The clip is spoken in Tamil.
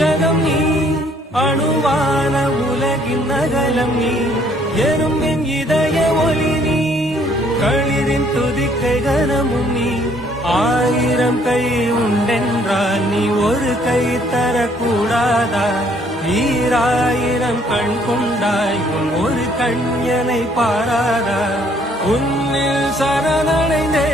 உச்சகம் நீ அணுவான உலகின் நகலம் நீ எறும்பின் இதய ஒளி நீ களிரின் துதிக்கை கனமும் நீ 1000 கை உண்டென்றால் நீ ஒரு கை தரக்கூடாதா 1000 கண் கொண்டாய் உன் ஒரு கண்யனை பாராதா உன்னில் சரணடைந்தே